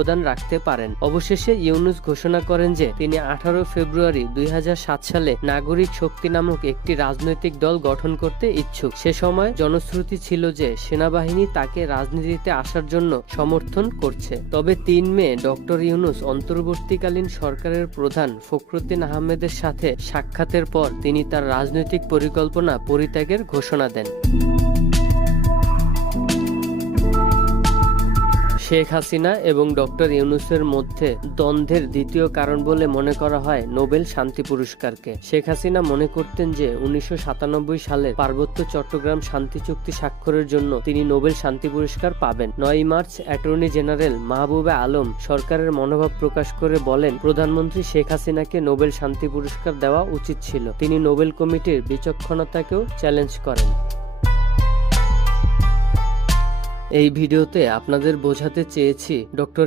অবদান রাখতে পারেন। অবশেষে ইউনূস ঘোষণা করেন যে তিনি 18 ফেব্রুয়ারি 2007 সালে নাগরিক শক্তি নামক একটি রাজনৈতিক দল গঠন করতে ইচ্ছুক। সে সময় জনশ্রুতি ছিল যে সেনাবাহিনী তাকে রাজনীতিতে আসার জন্য সমর্থন করছে। তবে 3 মে ডক্টর ইউনূস অন্তর্বর্তীকালীন সরকারের প্রধান ফখরুদ্দিন আহমেদের সাথে সাক্ষাতের পর তিনি তার রাজনৈতিক পরিকল্পনা পরিত্যাগের ঘোষণা দেন। শেখ হাসিনা এবং ডক্টর ইউনূসের মধ্যে দ্বন্দ্বের দ্বিতীয় কারণ বলে মনে করা হয় নোবেল শান্তি পুরস্কারকে। শেখ হাসিনা মনে করতেন যে 1997 সালের পার্বত্য চট্টগ্রাম শান্তি চুক্তি স্বাক্ষরের জন্য তিনি নোবেল শান্তি পুরস্কার পাবেন। 9 March attorney general Mahbubey Alam সরকারের মনোভাব প্রকাশ করে বলেন, প্রধানমন্ত্রী শেখ হাসিনাকে নোবেল শান্তি পুরস্কার দেওয়া উচিত ছিল। তিনি নোবেল কমিটির বিচক্ষণতাকেও চ্যালেঞ্জ করেন। এই ভিডিওতে আপনাদের বোঝাতে চেয়েছি ডক্টর